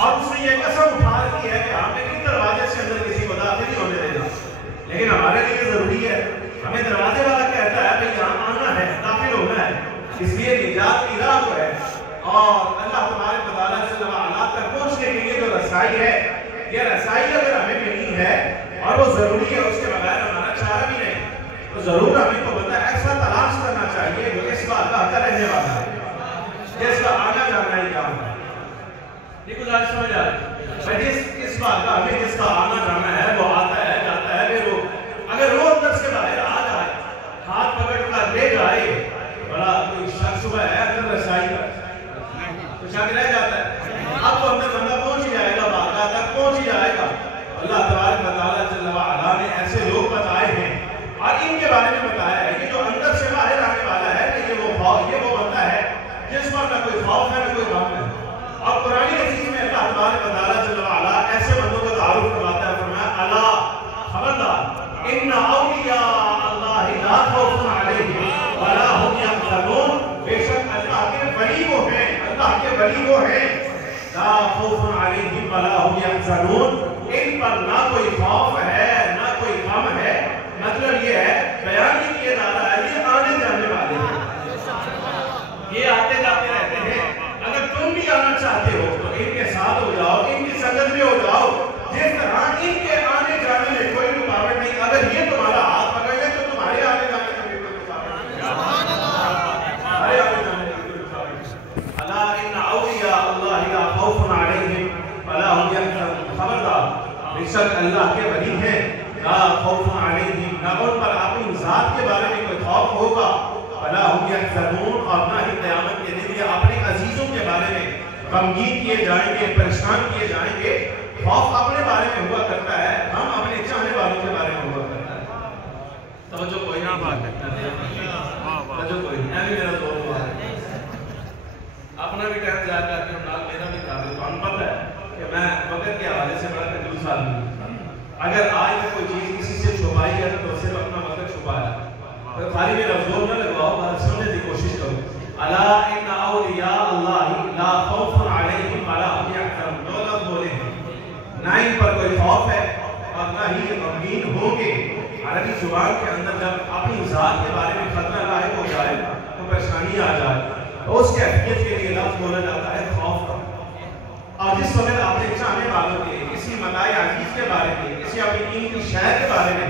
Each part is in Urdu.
اب اس نے یہ قسم اٹھا رکھی ہے کہ ہم نے کس دروازے سے اندر کسی کو داخل نہیں ہونے دینا، لیکن ہمارے لیے ضروری ہے، ہمیں دروازے والا کہتا ہے بھئی یہاں آنا ہے، داخل ہونا ہے، اس لیے نجات کی راہ جو ہے اور اللہ تبارک و تعالیٰ سے اللہ تک پہنچنے کے لیے جو رسائی ہے، یہ رسائی اگر ہمیں ملی ہے اور وہ ضروری ہے، اس کے بغیر ہمارا چارہ بھی نہیں، تو ضرور ہمیں کو بندہ ایسا تلاش کرنا چاہیے جو اس بات کا رہنے والا ہے، جس کا آنا جانا ہی کام ہے۔ یہ کچھ آج سمجھ آ رہی ہے اس بات کا ہمیں جس کا آنا جانا ہے وہ آتا ہے جاتا ہے، پھر وہ اگر وہ اندر سے باہر آ جائے ہاتھ پکڑ کر لے جائے، بڑا کوئی شک شبہ ہے اندر رسائی کا، تو شک رہ جاتا ہے، اب تو اندر بندہ پہنچ ہی جائے گا، باقا تک پہنچ ہی جائے گا۔ اللہ تبارک و تعالیٰ جل وعلا نے ایسے لوگ بتائے ہیں اور ان کے بارے میں بتایا ہے کہ جو اندر سے باہر آنے والا ہے کہ یہ وہ بندہ ہے جس پر نہ کوئی خوف ہے نہ کوئی غم ہے، اور قرآن عزیز میں اللہ تبارک و تعالیٰ جل وعلا ایسے بندوں کا تعارف کرواتا ہے، فرمایا الا خبردار ان اولیاء اللہ لا خوف علیہم ولا هم یحزنون، بے شک اللہ کے ولی وہ ہیں، اللہ کے ولی وہ ہیں، لا خوف علیہم ولا هم یحزنون، ان پر نہ کوئی خوف ہے نہ کوئی غم ہے۔ مطلب یہ ہے بیان یہ کیا جا رہا ہے یہ آنے جانے والے ہیں، یہ آتے جاتے رہتے ہیں، اگر تم بھی آنا چاہتے ہو تو ان کے ساتھ ہو جاؤ، ان کی سنگت میں ہو جاؤ، جس طرح ان کے آنے جانے میں کوئی رکاوٹ نہیں، اگر یہ تمہارا ہاتھ پکڑ لے تو تمہارے آنے جانے میں کوئی رکاوٹ نہیں، تمہارے آنے جانے میں کوئی رکاوٹ نہیں۔ الا ان اولیاء اللہ لا خوف علیہم ولا هم یحزنون، خبردار بے شک اللہ کے ولی ہیں، لا خوف علیہم، نہ ان پر اپنی ذات کے بارے میں کوئی خوف ہوگا، ولا هم یحزنون، اور نہ ہی قیامت کے دن یہ اپنے عزیزوں کے بارے میں غمگین کیے جائیں گے، پریشان کیے جائیں گے۔ خوف اپنے بارے میں ہوا کرتا ہے، ہم اپنے چاہنے والوں کے بارے میں ہوا کرتا ہے۔ توجہ کوئی نہ بات ہے، توجہ کوئی نہیں، ایمی میرا دور ہوا ہے، اپنا بھی ٹائم ضائع کرتے ہوں، نال میرا بھی قابل، تو ہم پتہ ہے کہ میں وقت کے حوالے سے بڑا کنجوس آدمی ہوں، اگر آج میں کوئی چیز کسی سے چھپائی ہے تو صرف اپنا وقت چھپایا، تو خالی میرا زور نہ لگواؤ، بات سمجھنے کی کوشش کرو۔ الا ان اولیاء اللہ لا خوف علیہم ولا هم یحزنون، دو لفظ بولے ہیں، نہ ان پر کوئی خوف ہے اور نہ ہی غمگین ہوں گے۔ عربی زبان کے اندر جب اپنی ذات کے بارے میں خطرہ لاحق ہو جائے تو پریشانی آ جائے تو اس کیفیت کے لیے لفظ بولا جاتا ہے خوف کا، اور جس وقت آپ نے چاہنے والوں کے کسی متاع عزیز کے بارے میں، کسی اپنی قیمتی شہر کے بارے میں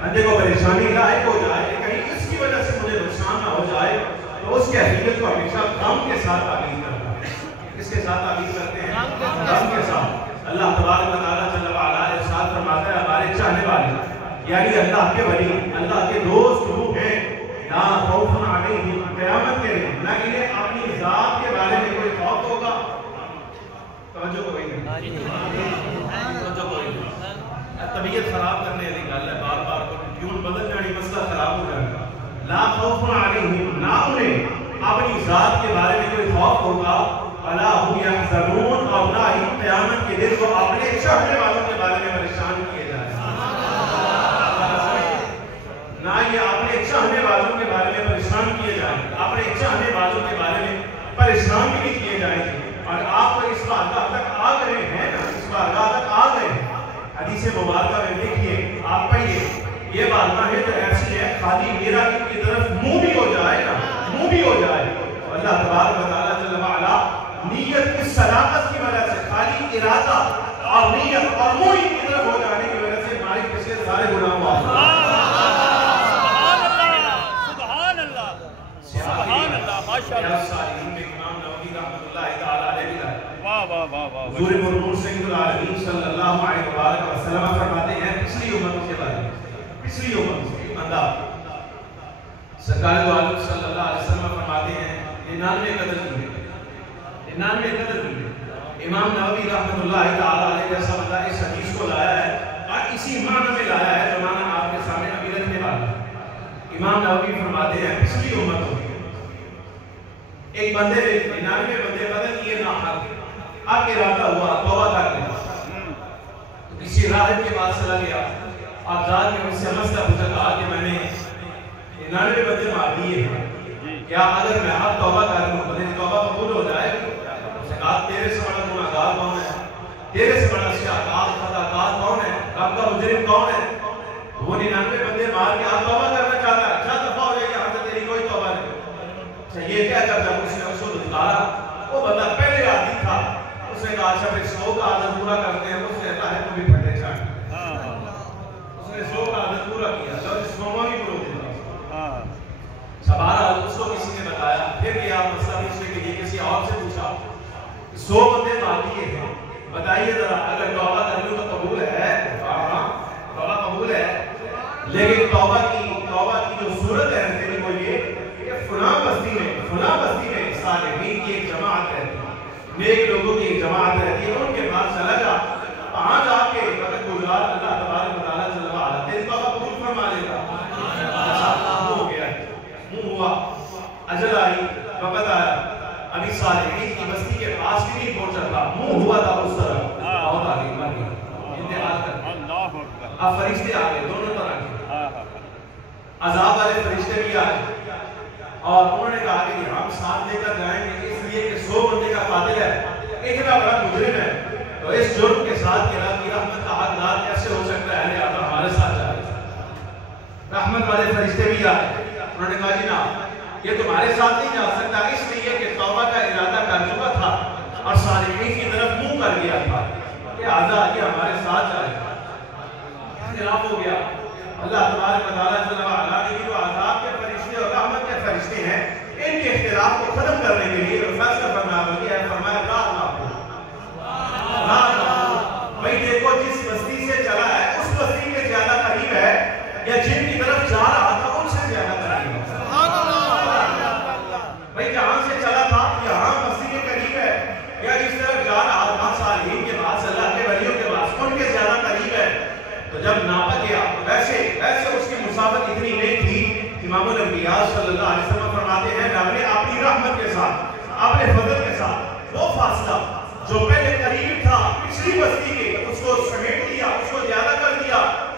بندے کو پریشانی لاحق ہو جائے کہ کہیں اس کی وجہ سے مجھے نقصان نہ ہو جائے، تو اس کیفیت کو ہمیشہ غم کے ساتھ تعبیر کرتا ہے۔ کس کے ساتھ تعبیر کرتے ہیں؟ غم کے ساتھ۔ اللہ تبارک و تعالیٰ جل وعلا ارشاد فرماتا ہے ہمارے چاہنے والے یعنی اللہ کے ولی، اللہ کے دوست وہ ہیں، لا خوف علیہم، قیامت کے دن نہ انہیں اپنی ذات کے بارے میں کوئی خوف ہوگا، توجہ کوئی نہیں، توجہ کوئی نہیں، طبیعت خراب کرنے والی گل ہے، بار بار ٹیون بدل جانی، مسئلہ خراب ہو جائے گا۔ لا خوف علیہم، نہ انہیں اپنی ذات کے بارے میں کوئی خوف ہوگا، ولا هم یحزنون، اور نہ ہی قیامت کے دن وہ اپنے چاہنے والوں کے بارے میں پریشان کیے جائیں، نہ یہ اپنے چاہنے والوں کے بارے میں پریشان کیے جائیں، اپنے چاہنے والوں کے بارے میں پریشان بھی نہیں کیے جائیں گے۔ اور آپ اس بارگاہ تک آ گئے ہیں نا، اس بارگاہ تک آ گئے ہیں، حدیث مبارکہ میں دیکھیے، آپ پڑھیے، یہ بارگاہ ہے تو ایسی ہے خالی میرا ان کی طرف منہ بھی ہو جائے نا، منہ بھی ہو جائے، تو اللہ تبارک و تعالیٰ جل وعلا نیت کی صداقت کی وجہ سے، خالی ارادہ اور نیت اور منہ ان کی طرف ہو جانے کی وجہ سے ہمارے پچھلے سارے گناہ معاف ہو جائیں۔ حضور مرمون سید العالمین صلی اللہ علیہ وآلہ وسلم فرماتے ہیں پچھلی امت کے بارے میں، پچھلی امت سے انداز سرکار دو عالم صلی اللہ علیہ وسلم فرماتے ہیں 99 قدر کی ہے، 99 قدر کی ہے۔ امام نووی رحمۃ اللہ تعالیٰ علیہ وسلم اس حدیث کو لایا ہے اور اسی معنی میں لایا ہے جو معنی آپ کے سامنے ابھی رکھنے والا ہے۔ امام نووی فرماتے ہیں پچھلی امت ہوگی، ایک بندے نے 99 بندے قتل کیے ناحق، اب ارادہ ہوا توبہ کر لیا، تو کسی راہب کے پاس چلا گیا اور جا کے ان سے مسئلہ پوچھا، کہا کہ میں نے 99 بندے مار دیے ہیں، کیا اگر میں اب توبہ کر لوں تو میری توبہ قبول ہو جائے گی؟ اس نے کہا تیرے سے بڑا گناہگار کون ہے؟ تیرے سے بڑا شاہکار خطاکار کون ہے؟ رب کا مجرم کون ہے؟ وہ 99 بندے مار کے آپ توبہ کرنا چاہتا ہے، اچھا دفعہ ہو جائے یہاں سے تیری کوئی توبہ نہیں۔ اچھا یہ کیا کرتا اس نے اس کو دھتکارا، وہ بندہ پہلے عادی تھا، اس نے کہا اچھا پھر 100 کا عادت پورا کرتے ہیں، اس نے طاہر کو بھی پھٹے چاہتے اس نے 100 کا عادت پورا کیا، تو اس موما بھی پرو دیتا سبارہ اس کو کسی نے بتایا، پھر یہ آپ مسئلہ پوچھنے کے لیے کسی اور سے پوچھا 100 بندے مار دیے ہیں، بتائیے ذرا اگر توبہ کر لوں تو قبول ہے؟ ہاں توبہ قبول ہے، لیکن توبہ کی جو صورت ہے تیری وہ یہ کہ فلاں بستی میں صالحین کی ایک جماعت ہے، نیک لوگوں کی ایک جماعت رہتی ہے، ان کے پاس چلا جا، وہاں جا کے وقت گزار، اللہ تبارک و تعالیٰ جل وعلا تیری توبہ قبول فرما لے گا۔ ہو گیا منہ ہوا، اجل آئی، وقت آیا، ابھی صالحین کی بستی کے پاس بھی نہیں پہنچا تھا، منہ ہوا تھا اس طرح، بہت آگے مر گیا، انتہا کر اب فرشتے آگے دونوں طرح کے عذاب والے فرشتے بھی آئے اور انہوں نے کہا کہ ہم ساتھ لے کر جائیں گے اس لیے کہ 100 بندے کا قاتل ہے، اتنا بڑا مجرم ہے، تو اس جرم کے ساتھ کہ رب کی رحمت کا حقدار کیسے ہو سکتا ہے؟ لہذا ہمارے ساتھ جائے۔ رحمت والے فرشتے بھی آئے، انہوں نے کہا جی نا یہ تمہارے ساتھ نہیں جا سکتا اس لیے کہ توبہ کا ارادہ کر چکا تھا اور صالحین کی طرف منہ کر گیا تھا، لہذا یہ ہمارے ساتھ جائے۔ اختلاف ہو گیا، اللہ تبارک و تعالیٰ جل وعلا نے جو عذاب کے فرشتے اور رحمت کے فرشتے ہیں ان کے اختلاف کو ختم کرنے کے لیے فیصلہ فرمایا بھائی دیکھو جس بستی سے چلا ہے اس بستی کے زیادہ قریب ہے یا جن کی طرف جا رہا تھا ان سے زیادہ قریب ہے؟ بھائی جہاں سے چلا تھا یہاں بستی کے قریب ہے یا جس طرف جا رہا تھا صالحین کے پاس، اللہ کے ولیوں کے پاس، ان کے زیادہ قریب ہے؟ تو جب ناپا گیا ویسے اس کی مسافت اتنی نہیں تھی، امام الانبیاء صلی اللہ علیہ وسلم فرماتے ہیں رب نے اپنی رحمت کے ساتھ، اپنے فضل کے ساتھ وہ فاصلہ جو پہلے قریب تھا پچھلی بستی کے اس کو سمیٹ دیا، اس کو زیادہ کر دیا،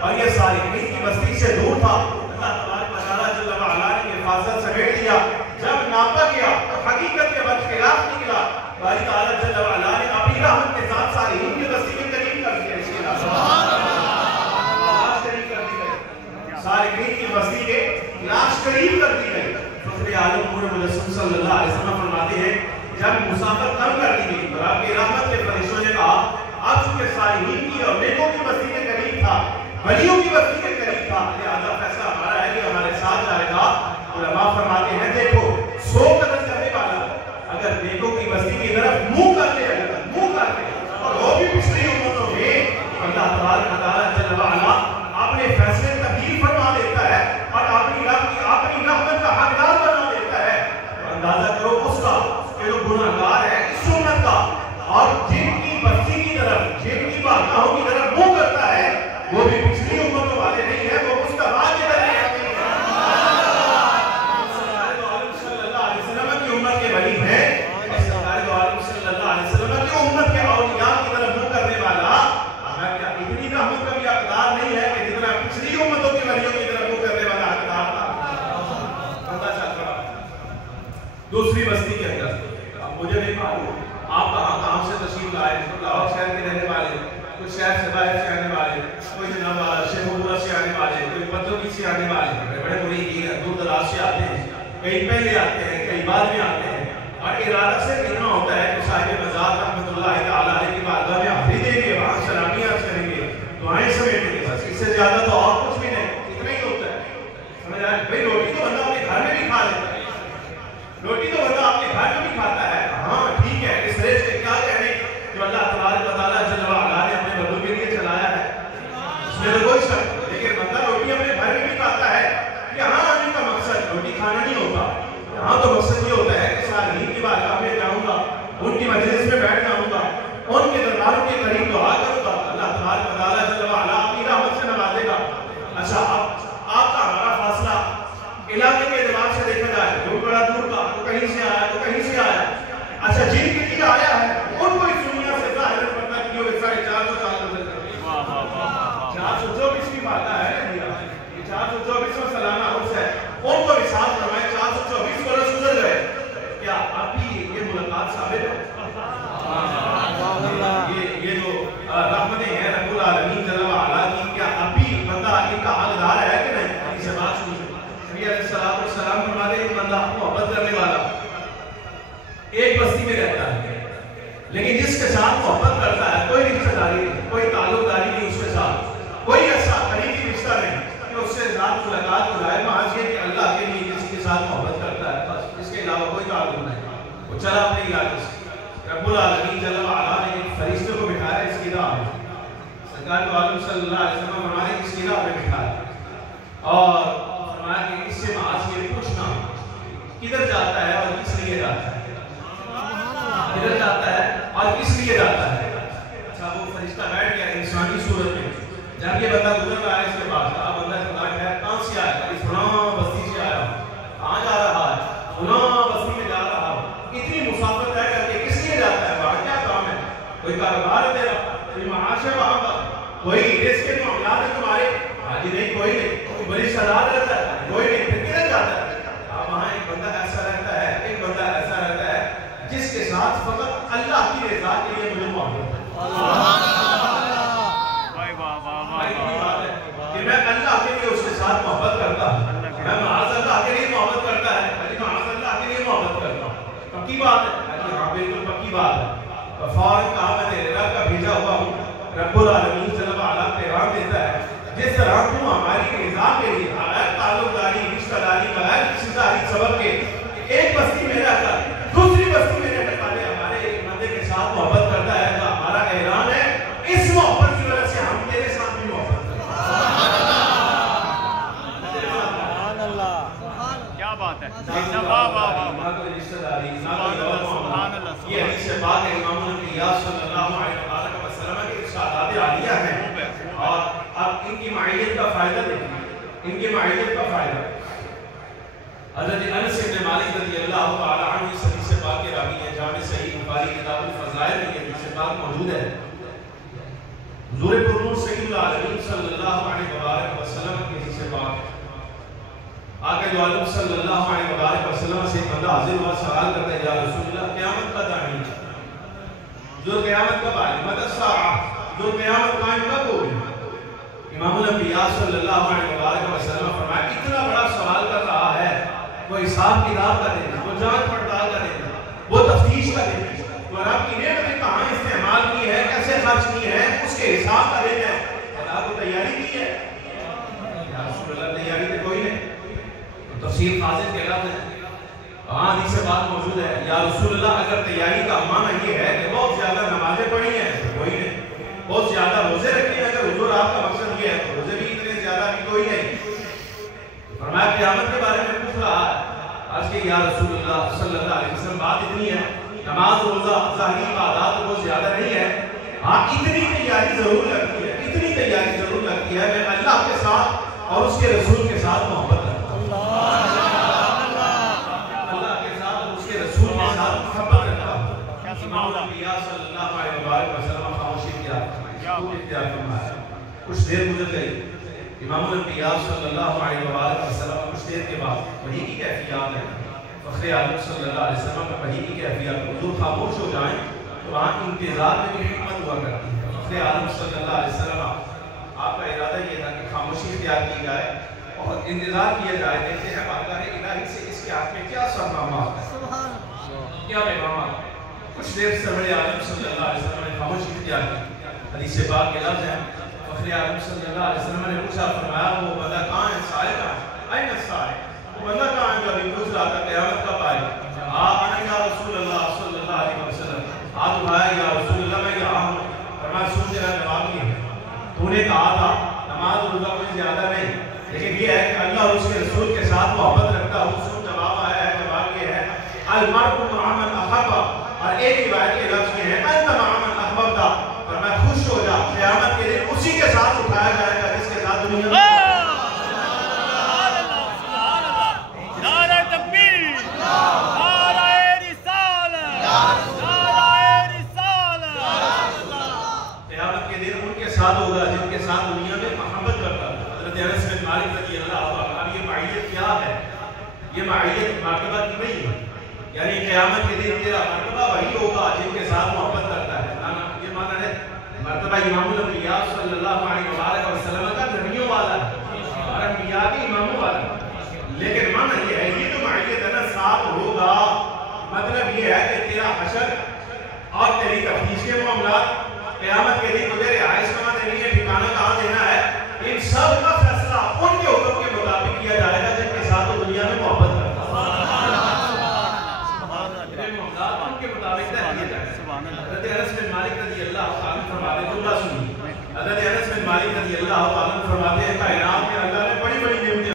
اور یہ صالحین کی بستی سے دور تھا، اللہ تبارک و تعالیٰ جل وعلا نے یہ فاصلہ سمیٹ دیا۔ جب ناپا گیا تو حقیقت کے برخلاف نکلا، باری تعالیٰ جل وعلا نے اپنی رحمت کے ساتھ صالحین کی بستی کے قریب کر دیا۔ اس کے صالحین کی بستی کے لاش قریب کر دی گئی۔ فخر عالم نور مجسم صلی اللہ علیہ وسلم فرماتے ہیں جب مسافت کم کر دی گئی تو رب کی رحمت کے فرشتوں نے کہا اب چونکہ صالحین کی اور نیکوں کی بستی کے قریب تھا، ولیوں کی بستی کے قریب تھا، لہذا فیصلہ ہمارا ہے کہ ہمارے ساتھ جائے گا۔ علماء فرماتے ہیں دیکھو 100 قدم کرنے والا اگر نیکوں کی بستی کی طرف منہ کر لے اور وہ بھی پچھلی امتوں میں، اللہ تبارک و تعالیٰ جل وعلا اپنے فیصلے تبدیل فرما دیتا ہے اور اپنی رحمت کا حقدار بنا دیتا ہے۔ تو اندازہ کرو اس کا کہ جو گناہگار ہے اس امت کا اور جن کی بستی کی طرف، جن کی بارگاہوں کی طرف منہ کرتا ہے وہ بھی پچھلی امتوں والے نہیں ہیں، وہ اس کا راج ادھر نہیں ہے۔ سرکار دو عالم صلی اللہ علیہ وسلم کی امت کے ولی ہیں، سرکار دو عالم صلی اللہ علیہ وسلم کی امت کے اولیاء کی طرف منہ کرنے والا کیا اتنی رحمت کا بھی حقدار نہیں ہے کہ جتنا پچھلی امتوں کے ولیوں کی طرف منہ کرنے والا حقدار تھا؟ اللہ چاہتا دوسری بستی کے اندر، اب مجھے نہیں معلوم آپ کہاں سے تشریف لائے، لاہور شہر کے رہنے والے، کچھ شہر سے باہر سے آنے والے، کوئی جناب شیخ پورہ سے آنے والے، کوئی پتوکی سے آنے والے، بڑے بڑے مریدین ہیں، دور دراز سے آتے ہیں، کئی پہلے آتے ہیں، کئی بعد میں آتے ہیں، اور ارادہ سے اتنا ہوتا ہے کہ صاحب مزار رحمۃ اللہ تعالیٰ علیہ کی بارگاہ میں حاضری دیں گے، وہاں سلامیاں کریں گے، دعائیں سمیٹیں گے، بس اس سے زیادہ تو اور کچھ بھی نہیں، اتنا ہی ہوتا ہے۔ سمجھ آئے بھائی روٹی تو بندہ اپنے گھر میں بھی کھا لیتا ہے، روٹی تو بندہ اپنے گھر میں بھی کھاتا ہے، ہاں ٹھیک ہے، اس ریس کے کیا کہنے جو اللہ تبارک و تعالیٰ جل وعلا نے اپنے بندوں کے لیے چلایا ہے، اس میں تو کوئی شک نہیں، لیکن بندہ روٹی اپنے گھر میں بھی کھاتا ہے، یہاں آنے کا مقصد روٹی کھانا نہیں ہوتا، یہاں تو مقصد یہ ہوتا ہے کہ صالحین کی بارگاہ میں جاؤں گا، ان کی مجلس میں بیٹھ جاؤں گا، ان کے درباروں کے قریب دعا کروں گا، اللہ تبارک و تعالیٰ جل وعلا اپنی رحمت سے نوازے گا۔ ساتھ محبت کرتا ہے، کوئی رشتہ داری نہیں، کوئی تعلق داری نہیں اس کے ساتھ، کوئی ایسا قریبی رشتہ نہیں کہ اس سے ذات ملاقات ہو جائے، محض یہ کہ اللہ کے لیے کسی کے ساتھ محبت کرتا ہے، بس اس کے علاوہ کوئی تعلق نہیں، وہ چلا اپنے علاقے سے۔ رب العالمین جل وعلا نے ایک فرشتے کو بٹھایا اس کی راہ میں، سرکار تو عالم صلی اللہ علیہ وسلم فرمانے اس کی راہ میں بٹھایا اور فرمایا کہ اس سے معاذ یہ پوچھنا کدھر جاتا ہے اور کس لیے جاتا ہے، کدھر جاتا ہے اور کس لیے جاتا ہے۔ اچھا وہ فرشتہ بیٹھ گیا انسانی صورت میں، جب یہ بندہ گزر رہا ہے اس کے پاس، آپ بندہ خدا ہے کہاں سے آیا ہے، اس فلاں بستی سے آیا ہوں، کہاں جا رہا ہے، فلاں بستی میں جا رہا ہوں، اتنی مسافت طے کر کے کس لیے جاتا ہے، وہاں کیا کام ہے، کوئی کاروبار ہے تیرا، کوئی معاش ہے وہاں پر، کوئی رزق کے معاملات ہے تمہارے، حاجی نہیں کوئی نہیں، کوئی بڑی سردار رہتا ہے کوئی نہیں، پھر کدھر جاتا ہے۔ وہاں ایک بندہ ایسا رہتا ہے، ایک بندہ ایسا رہتا ہے جس کے ساتھ فقط اللہ کی رضا کے لیے مجھے محبت ہے، کہ میں اللہ کے لیے اس کے ساتھ محبت کرتا ہوں، میں معاذ اللہ کے لیے محبت کرتا ہے، معاذ اللہ کے لیے محبت کرتا ہوں، پکی بات ہے، ہاں بالکل پکی بات ہے، فوراً کہا میں تیرے رب کا بھیجا ہوا ہوں، رب العالمین جل وعلا پیغام دیتا ہے جس طرح تم ہماری رضا کے لیے بغیر تعلق داری، رشتہ داری، بغیر کسی ظاہری سبب کے ایک بستی میں رہ کر دوسری بستی میں رہنے والے ہمارے ایک بندے کے ساتھ محبت کرتا ہے، تو ہمارا اعلان ہے اس محبت کی وجہ سے ہم تیرے ساتھ بھی محبت کرتے ہیں۔ کیا بات ہے، رشتہ داری، یہ حدیث پاک ہے امام الانبیاء صلی اللہ علیہ وسلم کے ارشادات عالیہ ہیں، اور اب ان کی معیت کا فائدہ دیکھیں، ان کی معیت کا فائدہ۔ حضرت انس بن مالک رضی اللہ تعالی عنہ اس حدیث پاک کے راوی ہیں، جامع صحیح بخاری کتاب الفضائل میں یہ حدیث پاک موجود ہے۔ حضور پرنور سید العالمین صلی اللہ علیہ وسلم کی حدیث پاک، آقا دو عالم صلی اللہ علیہ وسلم سے ایک بندہ حاضر ہوا، سوال کرتا ہے یا رسول اللہ قیامت کا تعین جو قیامت کب آئے، متی الساعہ، جو قیامت قائم کب ہوگی۔ امام الانبیاء صلی اللہ علیہ وسلم فرمایا اتنا بڑا سوال کر رہا ہے، وہ حساب کتاب کا دینا، وہ جانچ پڑتال کا دینا، وہ تفتیش کا دینا، وہ رب کی نعمت نے کہاں استعمال کی ہے، کیسے خرچ کی ہے، اس کے حساب کا دینا ہے۔ اللہ کو تیاری کی ہے، یا رسول اللہ تیاری تو کوئی نہیں، تفسیر فاضل کے لفظ ہے، وہاں حدیث بات موجود ہے، یا رسول اللہ اگر تیاری کا معنی یہ ہے کہ بہت زیادہ نمازیں پڑھی ہیں تو کوئی نہیں، بہت زیادہ روزے رکھے ہیں، اگر حضور آپ کا مقصد یہ ہے تو روزے بھی اتنے زیادہ بھی کوئی نہیں۔ فرمایا قیامت کے بارے میں پوچھ رہا ہے، آج کے یا رسول اللہ صلی اللہ علیہ وسلم بات اتنی ہے، نماز روزہ ظاہری عبادات بہت زیادہ نہیں ہے، ہاں اتنی تیاری ضرور لگتی ہے، اتنی تیاری ضرور لگتی ہے، میں اللہ کے ساتھ اور اس کے رسول کے ساتھ محبت کرتا ہوں، اللہ کے ساتھ اور اس کے رسول کے ساتھ محبت کرتا ہوں۔ امام الانبیاء صلی اللہ علیہ وسلم خاموشی اختیار فرمایا، کچھ دیر گزر گئی، امام الانبیاء صلی اللہ علیہ وسلم کچھ دیر کے بعد وحی کی کیفیات ہے، فخر عالم صلی اللہ علیہ وسلم کا وحی کی کیفیات، حضور خاموش ہو جائیں تو وہاں انتظار میں بھی حکمت ہوا کرتی ہے۔ فخر عالم صلی اللہ علیہ وسلم آپ کا ارادہ یہ تھا کہ خاموشی اختیار کی جائے اور انتظار کیا جائے، دیکھتے ہیں بارگاہ الہی سے اس کے ہاتھ میں کیا سرنامات ہے، کیا پیغامات۔ کچھ دیر سرور عالم صلی اللہ علیہ وسلم نے خاموشی اختیار کی، حدیث پاک کے لفظ ہیں، فخر عالم صلی اللہ علیہ وسلم نے پوچھا، فرمایا وہ بندہ کہاں ہے، سائل کہاں ہے، این السائل، وہ بندہ کہاں ہے جو ابھی پوچھ رہا تھا قیامت کب آئے، آنا یا رسول اللہ صلی اللہ علیہ وسلم، ہاتھ اٹھایا یا رسول اللہ میں یہاں ہوں۔ فرمایا سن تیرا جواب یہ ہے، تو نے کہا تھا نماز روزہ کوئی زیادہ نہیں، لیکن یہ ہے کہ اللہ اور اس کے رسول کے ساتھ محبت رکھتا ہوں۔ سن جواب آیا ہے، جواب یہ ہے المرء مع من احب، اور ایک روایت کے لفظ یہ ہے انت مع من احببت، فرمایا خوش ہو جا، قیامت کے دن اسی کے ساتھ اٹھایا جائے گا جس کے ساتھ دنیا میں۔ نعرہ تکبیر، نعرہ رسالت، نعرہ رسالت۔ قیامت کے دن ان کے ساتھ ہوگا جن کے ساتھ دنیا میں محبت کرتا ہے۔ حضرت انس بن مالک رضی اللہ عنہ، اب یہ معیت کیا ہے؟ یہ معیت مرتبہ کی نہیں ہے، یعنی قیامت کے دن تیرا مرتبہ وہی ہوگا جن کے ساتھ محبت کرتا ہے، یہ معنی ہے مرتبہ امام الانبیاء صلی اللہ علیہ وسلم کا نبیوں والا ہے اور انبیاء کے اماموں والا ہے، لیکن معنی یہ ہے یہ جو معیت ہے نا ساتھ ہوگا، مطلب یہ ہے کہ تیرا حشر اور تیری تفتیش اس کے معاملات قیامت کے دن تجھے رہائش کہاں دینی ہے، ٹھکانہ کہاں دینا ہے، ان سب کا فیصلہ ان کے حکم کے مطابق کیا جائے گا جن کے ساتھ وہ دنیا میں محبت کرتا ان کے مطابق طے کیا جائے گا۔ حضرت انس بن مالک رضی اللہ عنہ فرماتے ہیں، جملہ سنیے، حضرت انس بن مالک رضی اللہ عنہ فرماتے ہیں کائنات میں اللہ